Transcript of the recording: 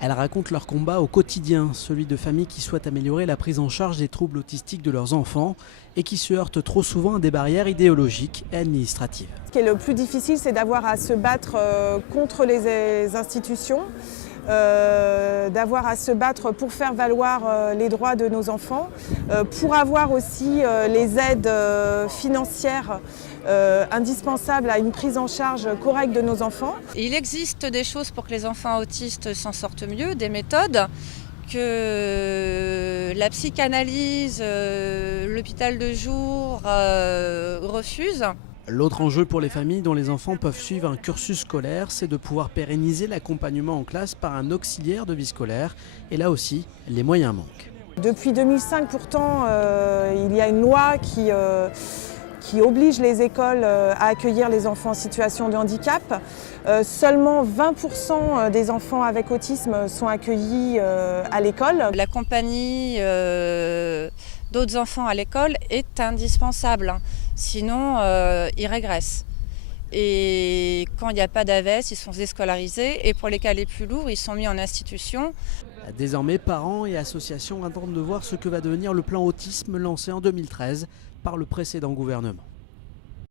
Elles racontent leur combat au quotidien, celui de familles qui souhaitent améliorer la prise en charge des troubles autistiques de leurs enfants et qui se heurtent trop souvent à des barrières idéologiques et administratives. Ce qui est le plus difficile, c'est d'avoir à se battre contre les institutions, d'avoir à se battre pour faire valoir les droits de nos enfants, pour avoir aussi les aides financières indispensables à une prise en charge correcte de nos enfants. Il existe des choses pour que les enfants autistes s'en sortent mieux, des méthodes que la psychanalyse, l'hôpital de jour refusent. L'autre enjeu pour les familles dont les enfants peuvent suivre un cursus scolaire, c'est de pouvoir pérenniser l'accompagnement en classe par un auxiliaire de vie scolaire. Et là aussi, les moyens manquent. Depuis 2005, pourtant, il y a une loi qui oblige les écoles à accueillir les enfants en situation de handicap. Seulement 20% des enfants avec autisme sont accueillis à l'école. La compagnie d'autres enfants à l'école est indispensable, sinon ils régressent. Et quand il n'y a pas d'AVES, ils sont déscolarisés et pour les cas les plus lourds, ils sont mis en institution. Désormais, parents et associations attendent de voir ce que va devenir le plan autisme lancé en 2013 par le précédent gouvernement.